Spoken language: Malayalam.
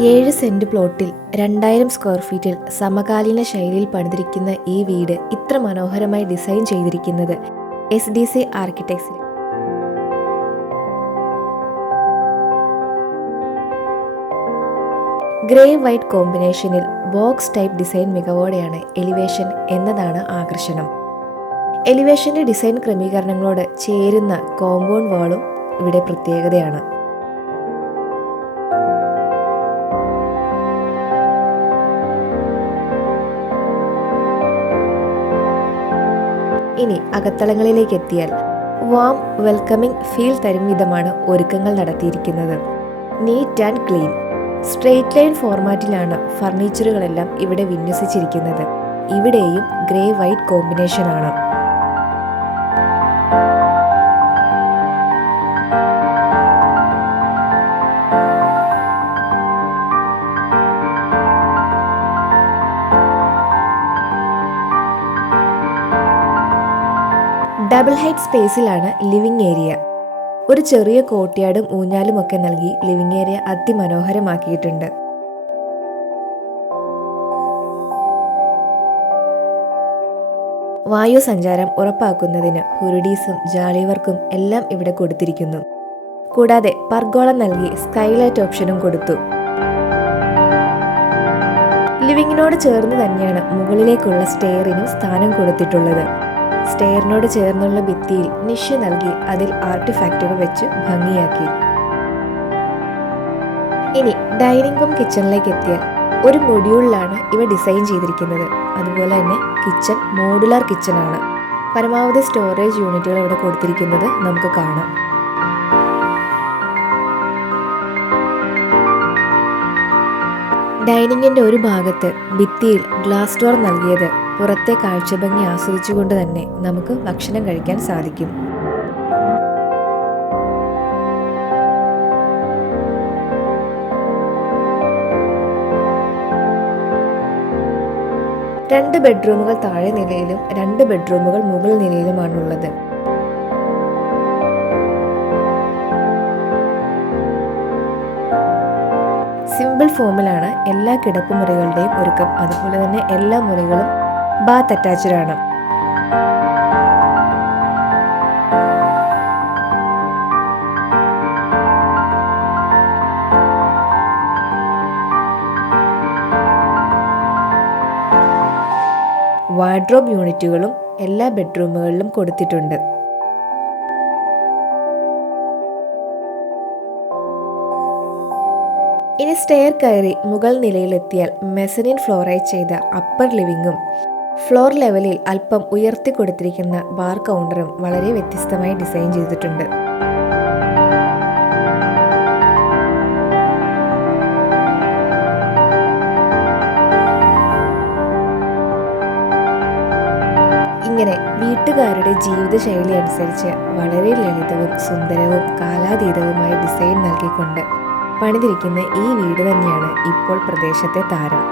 7 സെന്റ് പ്ലോട്ടിൽ 2000 സ്ക്വയർ ഫീറ്റിൽ സമകാലീന ശൈലിയിൽ പണിതിരിക്കുന്ന ഈ വീട് ഇത്ര മനോഹരമായി ഡിസൈൻ ചെയ്തിരിക്കുന്നത് SDC ആർക്കിടെക്ട്സിൽ. ഗ്രേ വൈറ്റ് കോമ്പിനേഷനിൽ ബോക്സ് ടൈപ്പ് ഡിസൈൻ മികവോടെയാണ് എലിവേഷൻ എന്നതാണ് ആകർഷണം. എലിവേഷന്റെ ഡിസൈൻ ക്രമീകരണങ്ങളോട് ചേരുന്ന കോമ്പൗണ്ട് വാളും ഇവിടെ പ്രത്യേകതയാണ്. ഇനി അകത്തളങ്ങളിലേക്ക് എത്തിയാൽ വാം വെൽക്കമിംഗ് ഫീൽ തരും വിധമാണ് ഒരുക്കങ്ങൾ നടത്തിയിരിക്കുന്നത്. Neat and clean straight line ഫോർമാറ്റിലാണ് ഫർണിച്ചറുകളെല്ലാം ഇവിടെ വിന്യസിച്ചിരിക്കുന്നത്. ഇവിടെയും ഗ്രേ വൈറ്റ് കോമ്പിനേഷനാണ്. ഡബിൾ ഹൈറ്റ് സ്പേസിലാണ് ലിവിംഗ് ഏരിയ. ഒരു ചെറിയ കോർട്ട്യാർഡും ഊഞ്ഞാലും ഒക്കെ നൽകി ലിവിംഗ് ഏരിയ അതിമനോഹരമാക്കിയിട്ടുണ്ട്. വായു സഞ്ചാരം ഉറപ്പാക്കുന്നതിന് ഹുരുഡീസും ജാളിവർക്കും എല്ലാം ഇവിടെ കൊടുത്തിരിക്കുന്നു. കൂടാതെ പർഗോളം നൽകി സ്കൈലൈറ്റ് ഓപ്ഷനും കൊടുത്തു. ലിവിങ്ങിനോട് ചേർന്ന് തന്നെയാണ് മുകളിലേക്കുള്ള സ്റ്റെയറിനും സ്ഥാനം കൊടുത്തിട്ടുള്ളത്. സ്റ്റെയറിനോട് ചേർന്നുള്ള ഭിത്തിയിൽ നിഷ് നൽകി അതിൽ ആർട്ടിഫാക്റ്റുകൾ വെച്ച് ഭംഗിയാക്കി. ഇനി ഡൈനിങ് റൂം കിച്ചണിലേക്ക് എത്തിയാൽ ഒരു മൊഡ്യൂളിലാണ് ഇവ ഡിസൈൻ ചെയ്തിരിക്കുന്നത്. അതുപോലെ തന്നെ കിച്ചൺ മോഡുലാർ കിച്ചൺ ആണ്. പരമാവധി സ്റ്റോറേജ് യൂണിറ്റുകൾ ഇവിടെ കൊടുത്തിരിക്കുന്നത് നമുക്ക് കാണാം. ഡൈനിങ്ങിന്റെ ഒരു ഭാഗത്ത് ഭിത്തിയിൽ ഗ്ലാസ് ഡോർ നൽകിയത് പുറത്തെ കാഴ്ചഭംഗി ആസ്വദിച്ചുകൊണ്ട് തന്നെ നമുക്ക് ഭക്ഷണം കഴിക്കാൻ സാധിക്കും. രണ്ട് ബെഡ്റൂമുകൾ താഴെ നിലയിലും 2 ബെഡ്റൂമുകൾ മുകൾ നിലയിലുമാണുള്ളത്. സിമ്പിൾ ഫോമിലാണ് എല്ലാ കിടപ്പുമുറികളുടെയും ഒരുക്കം. അതുപോലെ തന്നെ എല്ലാ മുറികളും ബാത്ത് അറ്റാച്ച്ഡ് ആണ്. വാർഡ്രോബ് യൂണിറ്റുകളും എല്ലാ ബെഡ്റൂമുകളിലും കൊടുത്തിട്ടുണ്ട്. ഇനി സ്റ്റെയർ കയറി മുകൾ നിലയിലെത്തിയാൽ മെസനിൻ ഫ്ലോറൈസ് ചെയ്ത അപ്പർ ലിവിംഗും ഫ്ലോർ ലെവലിൽ അല്പം ഉയർത്തി കൊടുത്തിരിക്കുന്ന ബാർ കൗണ്ടറും വളരെ വ്യത്യസ്തമായി ഡിസൈൻ ചെയ്തിട്ടുണ്ട്. ഇങ്ങനെ വീട്ടുകാരുടെ ജീവിതശൈലി അനുസരിച്ച് വളരെ ലളിതവും സുന്ദരവും കാലാതീതവുമായ ഡിസൈൻ നൽകിക്കൊണ്ട് പണിതിരിക്കുന്ന ഈ വീട് തന്നെയാണ് ഇപ്പോൾ പ്രദേശത്തെ താരം.